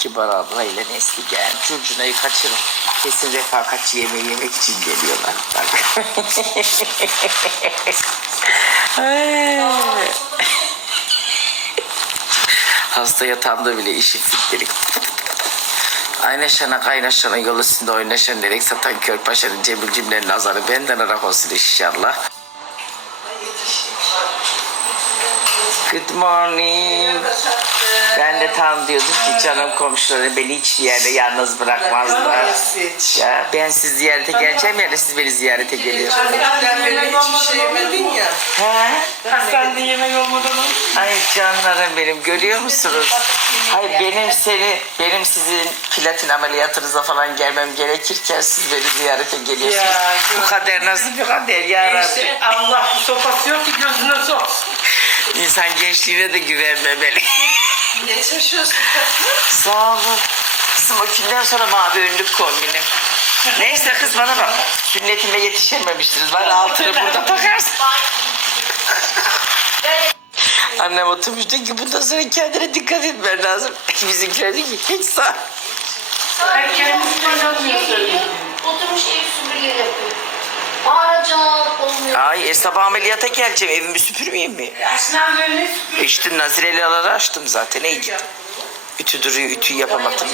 Kibar abla ile Nesligen. Curcuna'yı kaçırın. Kesin refakatçi yemeği yemek için geliyorlar. Bak. Hasta yatağımda bile işim fitleri. Aynaşana kaynaşana yol üstünde oynaşan derek satan kör paşanın cemil cimlerin nazarı benden arak olsun inşallah. Good morning. Ben de tam diyordum ki canım komşularım beni hiçbir yerde yalnız bırakmazlar. Ya ben siz ziyarete geleceğim ya da siz beni ziyarete geliyorsunuz. Sen benim hiçbir şey yemedin ya. He? Hastanede yemek olmadan mı? Ay canlarım benim görüyor musunuz? Hayır benim seni benim sizin platin ameliyatınıza falan gelmem gerekirken siz beni ziyarete geliyorsunuz. Ya, Bu kader nasıl bir kader ya Rabbi. İşte Allah sopası yok ki gözüne sok. İnsan gençliğine de güvenmemeli. Geçmiş olsun tatlım. Sağ olun. Smokinden sonra mavi önlük kombinim. Neyse kız bana bak. Sünnetime yetişememiştiniz. Var altını burada takarsın. Annem oturmuş dedi ki bundan sonra kendine dikkat etmen lazım. Bizimkiler dedi ki hiç sağ. Ben kendisi Ay e, sabah ameliyata geleceğim. Evimi süpürmeyeyim mi? Aslan böyle İşte nazireliyaları açtım zaten. İyi git. Ütü duruyor, ütüyü yapamadım.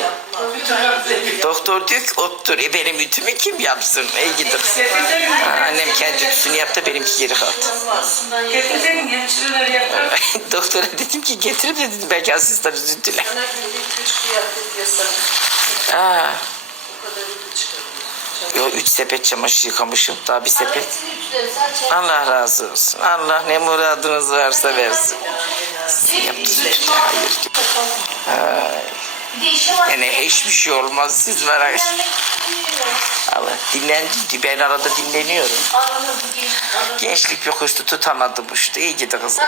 Doktor diyor ki otur. E benim ütümü kim yapsın? İyi gidin. Ha, annem kendi ütüsünü yaptı, benimki geri kaldı. Getirseydin hemşireler yapar. Doktora dedim ki getirip de dedim belki asistan üzüntüler. Aa, O kadar ütü çıkarıyor. Yo üç sepet çamaşır yıkamışım. Daha bir sepet. Allah razı olsun. Allah ne muradınız varsa versin. Sizin yaptığınız hayır. Yani hiçbir şey olmaz. Siz merak etmeyin. Allah dinlen, ben arada dinleniyorum. Gençlik yokuştu tutamadım işte. İyi gidi kızım.